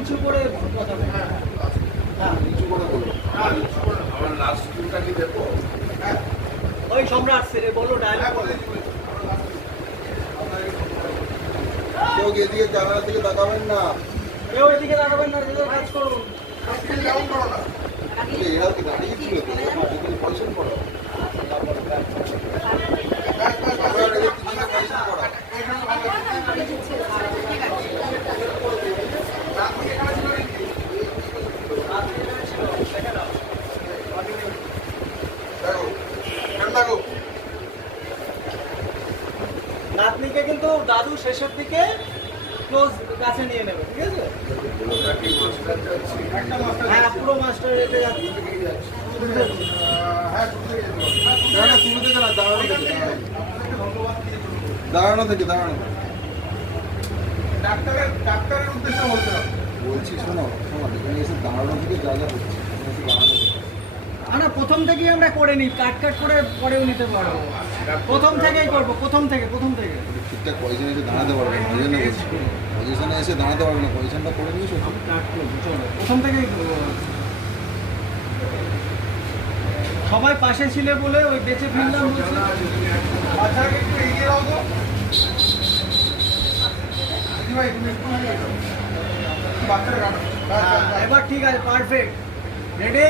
নিচু করে কথা বলুন। হ্যাঁ নিচু করে বলুন। আমার লাস্ট স্কুলটা কি দেখো? ওই সম্রাট সেরে বলো ডায়লগ বলো। কেউ এদিকে ক্যামেরার দিকে তাকাবেন না। কেউ এদিকে তাকাবেন না, নিজের কাজ করুন। এরাও কি দাঁড়িয়ে ছিল তো? পয়সন করো। নাতনিকে কিন্তু দাদু শেষের দিকে ক্লোজ কাছে নিয়ে নেবে, ঠিক আছে? হ্যাঁ পুরো মাস্টার রেটে যাচ্ছে। দাঁড়ানো থেকে দাঁড়ানো ডাক্তারের উদ্দেশ্যে বলতে হবে। বলছি শোনো শোনো এখানে এসে দাঁড়ানো থেকে যা যা হচ্ছে এখানে এসে দাঁড়ানো থেকে। না প্রথম থেকেই আমরা করে নিই, কাট কাট করে পরেও নিতে পারবো। প্রথম থেকেই করবো, প্রথম থেকে। ঠিকঠাক পজিশনে এসে দাঁড়াতে পারবে না, ওই জন্য বলছি পজিশনে এসে দাঁড়াতে পারবে না, পজিশনটা করে নিয়ে সত্যি কাট করবো, চলো প্রথম থেকেই করবো। সবাই পাশে ছিলে বলে ওই বেঁচে ফিরলাম বলছি। বাচ্চাকে একটু এগিয়ে দাও তো। দিদিভাই তুমি একটু বাচ্চারা কাটো। এবার ঠিক আছে, পারফেক্ট। রেডি?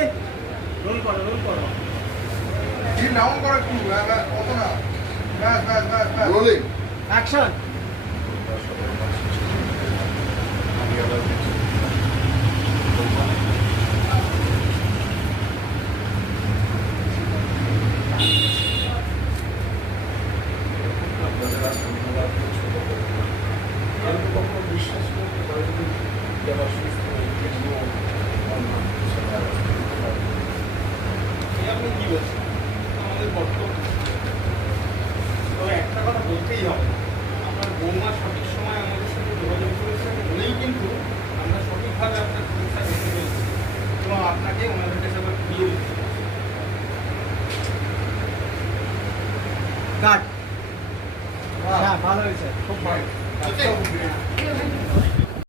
রোল করো। ঠিক ডাউন করো একটু, কত না। ব্যাস। Rolling action. বিশ্বাস করতে পারেনি আপনি কি বলছেন? আমাদের কর্তব্য। তবে একটা কথা বলতেই হবে, আপনার বৌমা সঠিক সময় আমাদের সাথে যোগাযোগ করেছেন বলেই কিন্তু আমরা সঠিকভাবে আপনার চিকিৎসা করতে পেরেছি এবং আপনাকে ওনাদের কাছে আবার ফিরিয়ে দিচ্ছি। কাট। হ্যাঁ ভালো হয়েছে, খুব ভালো। ঠিক আছে?